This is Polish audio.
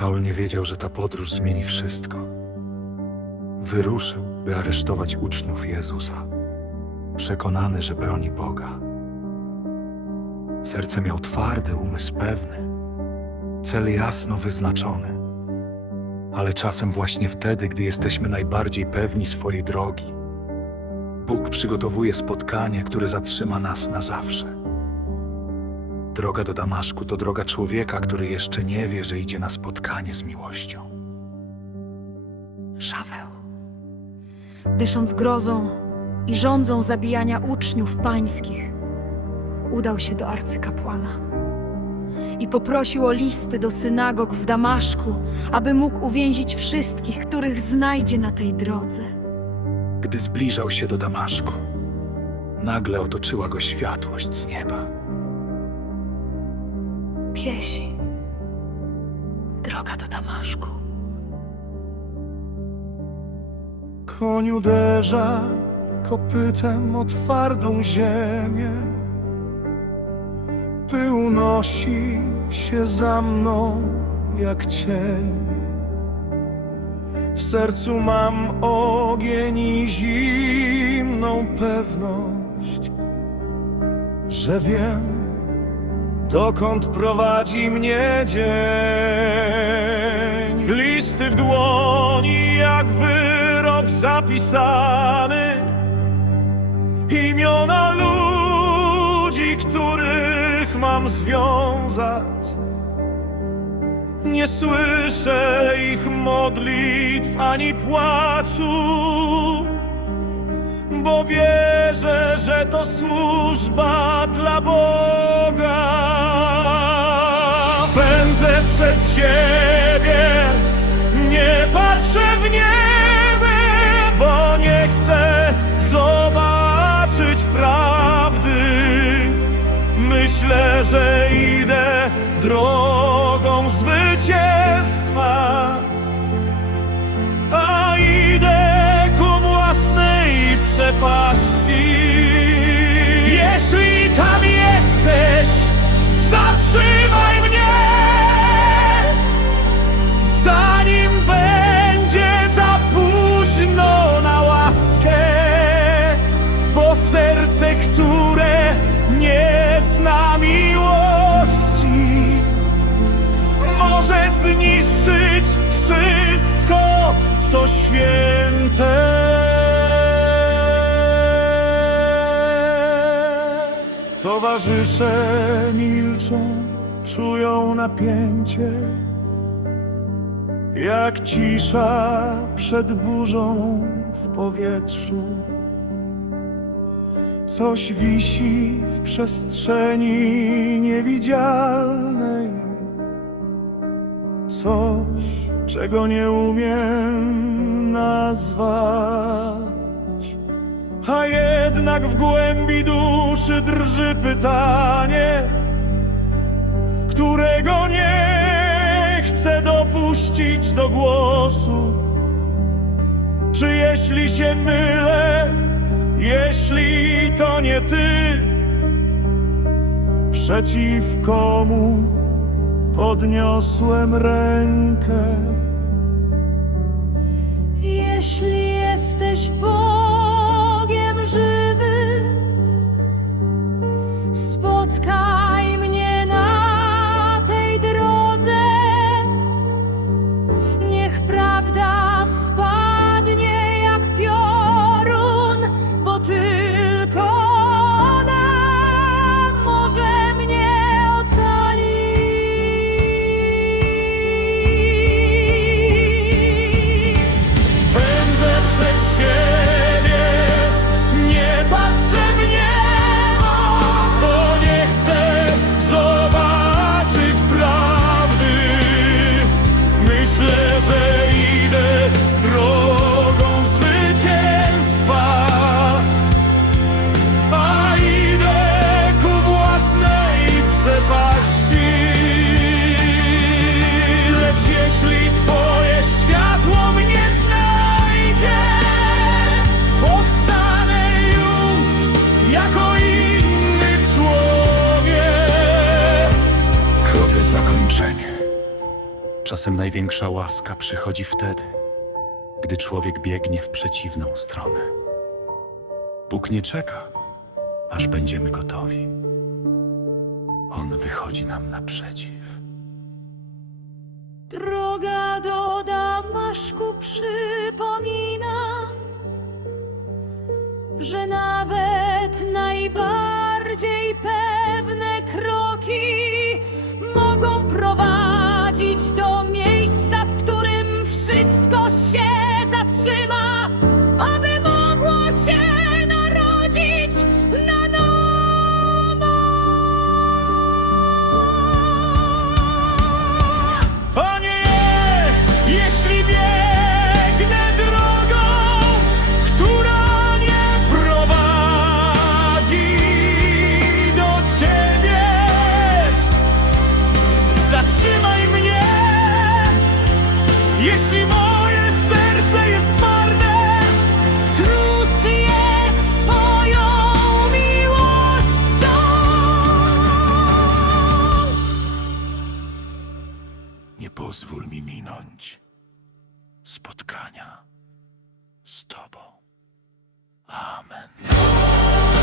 Saul nie wiedział, że ta podróż zmieni wszystko. Wyruszył, by aresztować uczniów Jezusa, przekonany, że broni Boga. Serce miał twarde, umysł pewny, cel jasno wyznaczony. Ale czasem właśnie wtedy, gdy jesteśmy najbardziej pewni swojej drogi, Bóg przygotowuje spotkanie, które zatrzyma nas na zawsze. Droga do Damaszku to droga człowieka, który jeszcze nie wie, że idzie na spotkanie z miłością. Szaweł. Dysząc grozą i rządzą zabijania uczniów pańskich, udał się do arcykapłana i poprosił o listy do synagog w Damaszku, aby mógł uwięzić wszystkich, których znajdzie na tej drodze. Gdy zbliżał się do Damaszku, nagle otoczyła go światłość z nieba. Pieśń. Droga do Damaszku. Koń uderza kopytem o twardą ziemię. Pył nosi się za mną jak cień. W sercu mam ogień i zimną pewność, że wiem, dokąd prowadzi mnie dzień. Listy w dłoni, jak wyrok zapisany, imiona ludzi, których mam związać. Nie słyszę ich modlitw ani płaczu, bo wierzę, że to służba dla Boga. Przed siebie, nie patrzę w niebie, bo nie chcę zobaczyć prawdy. Myślę, że idę drogą zwycięstwa, a idę ku własnej przepaści. Jeśli tam jesteś, zatrzymaj mnie, wszystko, co święte. Towarzysze milczą, czują napięcie, jak cisza przed burzą w powietrzu. Coś wisi w przestrzeni niewidzialnej, coś, czego nie umiem nazwać. A jednak w głębi duszy drży pytanie, którego nie chcę dopuścić do głosu. Czy jeśli się mylę, jeśli to nie ty, przeciw komu podniosłem rękę? Jeśli jesteś Bogiem Czasem największa łaska przychodzi wtedy, gdy człowiek biegnie w przeciwną stronę. Bóg nie czeka, aż będziemy gotowi. On wychodzi nam naprzeciw. Droga do Damaszku przypomina, że nawet najbardziej pewne kroki wszystko się zatrzyma, jeśli moje serce jest twarde. Skrós jest swoją miłością. Nie pozwól mi minąć spotkania z Tobą. Amen.